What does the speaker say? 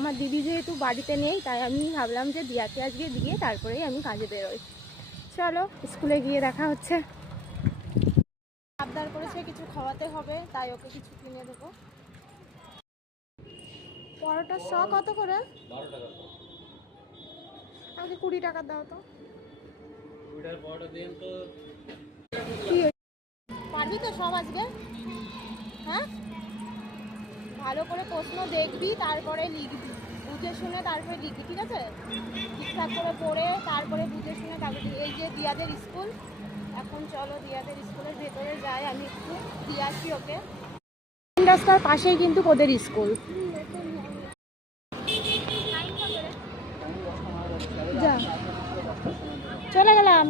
আমার দিদি যেহেতু বাড়িতে নেই তাই আমি ভাবলাম যে দিয়াকে আজকে দিয়ে তারপরেই আমি কাজে বেরোই। চলো স্কুলে গিয়ে দেখা হচ্ছে। আবদার করেছে কিছু খাওয়াতে হবে, তাই ওকে কিছু কিনে দেবো। পরোটার শ কত করে? 12 টাকা। আমাকে 20 টাকা দাও তো। 20 টাকার পরোটা দেন তো। কি পারবি তো সব আজকে? হ্যাঁ, ভালো করে প্রশ্ন দেখবি, তারপরে লিখবি, বুঝে শুনে তারপরে লিখবি, ঠিক আছে? ঠিকঠাক করে পড়ে তারপরে বুঝে শুনে তারপরে। এই যে দিয়াদের স্কুল, এখন চলো দিয়াদের স্কুলের ভেতরে যাই, আমি একটু দিয়ে আসি ওকে। রাস্তার পাশেই কিন্তু ওদের স্কুল। যা, চলে গেলাম।